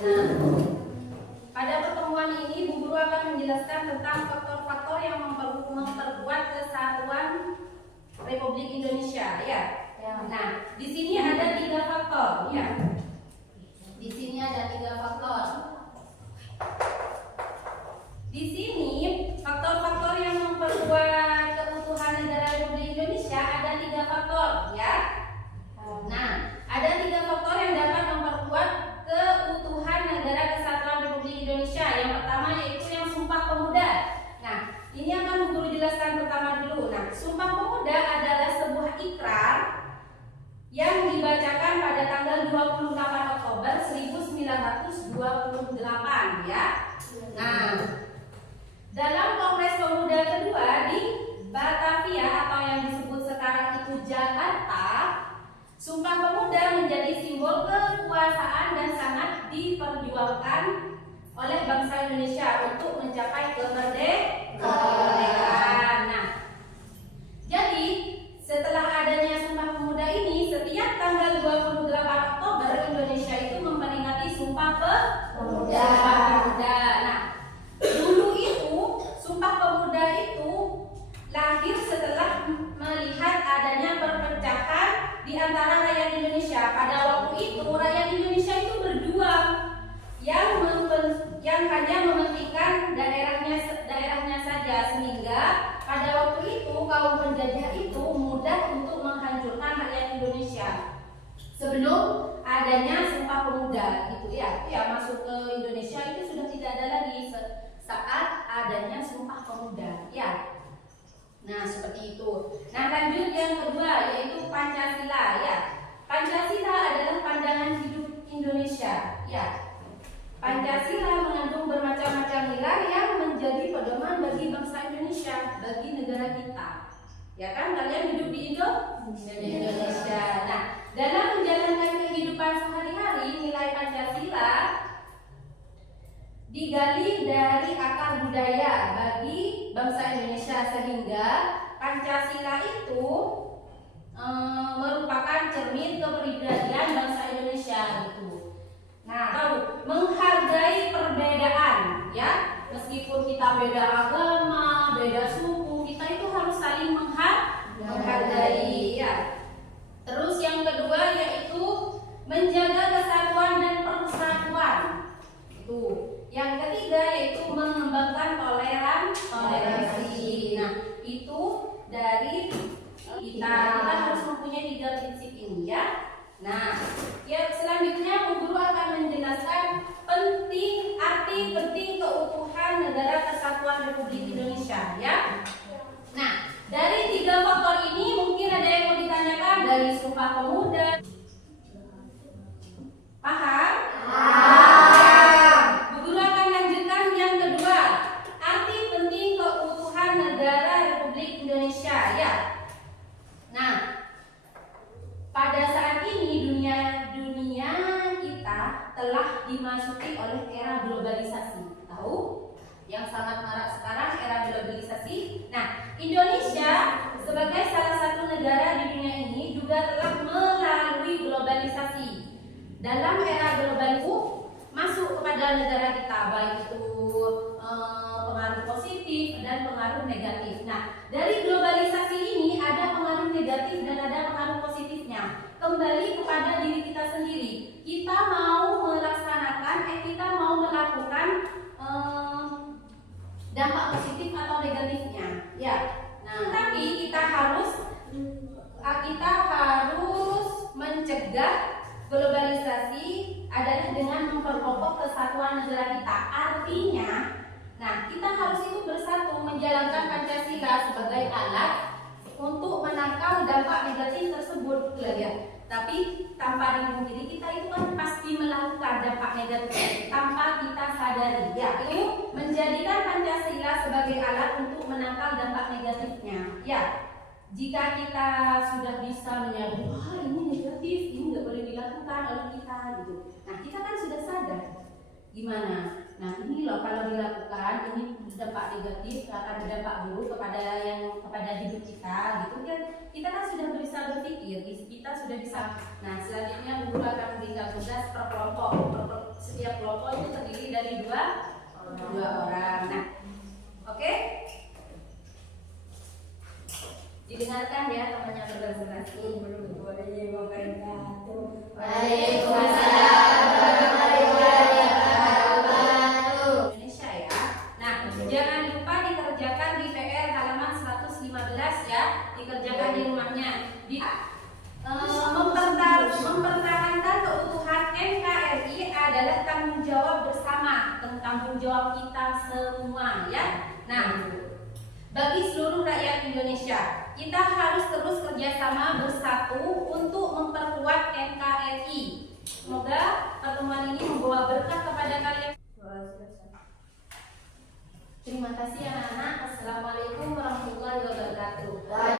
Nah, pada pertemuan ini Bu Guru akan menjelaskan tentang faktor-faktor yang memperkuat kesatuan Republik Indonesia, ya. Nah, di sini ada 3 faktor, ya. Di sini ada 3 faktor. Di sini faktor-faktor yang memperkuat keutuhan negara Republik Indonesia ada 3 faktor, ya. Nah, ada 3 faktor yang dapat memperkuat keutuhan negara kesatuan Republik Indonesia. Yang pertama yaitu yang Sumpah Pemuda. Nah, ini akan Bu Guru jelaskan pertama dulu. Nah, Sumpah Pemuda adalah sebuah ikrar yang dibacakan pada tanggal 28 Oktober 1928, ya. Nah, dalam Kongres Pemuda kedua di Batavia atau yang disebut sekarang itu Jakarta, Sumpah Pemuda menjadi simbol kekuasaan dan sangat diperjuangkan oleh bangsa Indonesia untuk mencapai kemerdekaan. Nah, jadi setelah adanya Sumpah Pemuda ini, setiap tanggal 28 Oktober Indonesia itu memperingati Sumpah Pemuda. Nah, dulu itu Sumpah Pemuda itu lahir setelah melihat adanya perpecahan di antara rakyat Indonesia. Pada waktu itu rakyat Indonesia itu berjuang yang hanya mementingkan daerahnya saja, sehingga pada waktu itu kaum penjajah itu mudah untuk menghancurkan rakyat Indonesia. Sebelum adanya Sumpah Pemuda gitu, ya, masuk ke Indonesia itu sudah tidak ada lagi saat adanya Sumpah Pemuda, ya. Nah, seperti itu. Nah, lanjut yang kedua yaitu Pancasila, ya. Pancasila adalah pandangan hidup Indonesia, ya. Pancasila mengandung bermacam-macam nilai yang menjadi pedoman bagi bangsa Indonesia, bagi negara kita. Ya kan, kalian hidup di Indonesia. Nah, dalam menjalankan kehidupan sehari-hari, nilai Pancasila digali dari akar budaya bagi bangsa Indonesia, sehingga Pancasila itu merupakan cermin kepribadian bangsa Indonesia gitu. Nah, menghargai perbedaan, ya, meskipun kita beda agama, beda suku, kita itu harus saling menghargai, ya. Terus yang kedua yaitu menjaga kesatuan dan persatuan. Itu. Yang ketiga yaitu mengembangkan toleransi. Nah, itu dari kita harus mempunyai 3 prinsip ini, ya. Nah, ya, selanjutnya Bu Guru akan menjelaskan arti penting keutuhan negara kesatuan Republik Indonesia, ya. Nah, dari 3 faktor ini mungkin ada yang mau ditanyakan dari Sumpah Pemuda. Paham? Bu Guru akan lanjutkan yang kedua, arti penting keutuhan negara Republik Indonesia, ya. Nah, pada saat ini dunia kita telah dimasuki oleh era globalisasi. Tahu? Yang sangat marak sekarang era globalisasi. Nah, Indonesia sebagai salah satu negara di dunia ini juga telah melalui globalisasi. Dalam era globalisasi masuk kepada negara kita, baik itu pengaruh positif dan pengaruh negatif. Nah, dari globalisasi ini ada pengaruh negatif dan ada pengaruh positifnya. Kembali kepada diri kita sendiri. Kita mau melakukan dampak positif atau negatifnya, ya. Nah, tapi kita harus mencegah globalisasi adalah dengan memperkokoh kesatuan negara kita. Artinya, nah, kita harus itu bersatu menjalankan Pancasila sebagai alat untuk menangkal dampak negatif tersebut, ya. Tapi tanpa dipungkiri kita itu kan pasti melakukan dampak negatif tanpa kita sadari, ya. Itu menjadikan Pancasila sebagai alat untuk menangkal dampak negatifnya, ya. Jika kita sudah bisa menyadari, wah, ini negatif, ini nggak boleh dilakukan oleh kita, gitu. Nah, kita kan sudah sadar. Gimana? Nah, ini loh kalau dilakukan ini dampak negatif akan berdampak buruk kepada hidup kita, gitu kan. Kita kan sudah bisa berpikir, kita sudah bisa. Nah, selanjutnya guru akan memberikan tugas per kelompok. Setiap kelompok 2 orang. Nah, oke? Didengarkan ya temannya berdemonstrasi. Waalaikumsalam warahmatullahi wabarakatuh. Indonesia ya. Nah, jangan lupa dikerjakan di PR halaman 115 ya. Dikerjakan di rumahnya. Mempertahankan keutuhan NKRI adalah tanggung jawab bersama, tanggung jawab kita semua ya. Nah, bagi seluruh rakyat Indonesia, kita harus terus kerjasama bersatu untuk memperkuat NKRI. Semoga pertemuan ini membawa berkah kepada kalian. Terima kasih anak-anak. Assalamualaikum warahmatullahi wabarakatuh.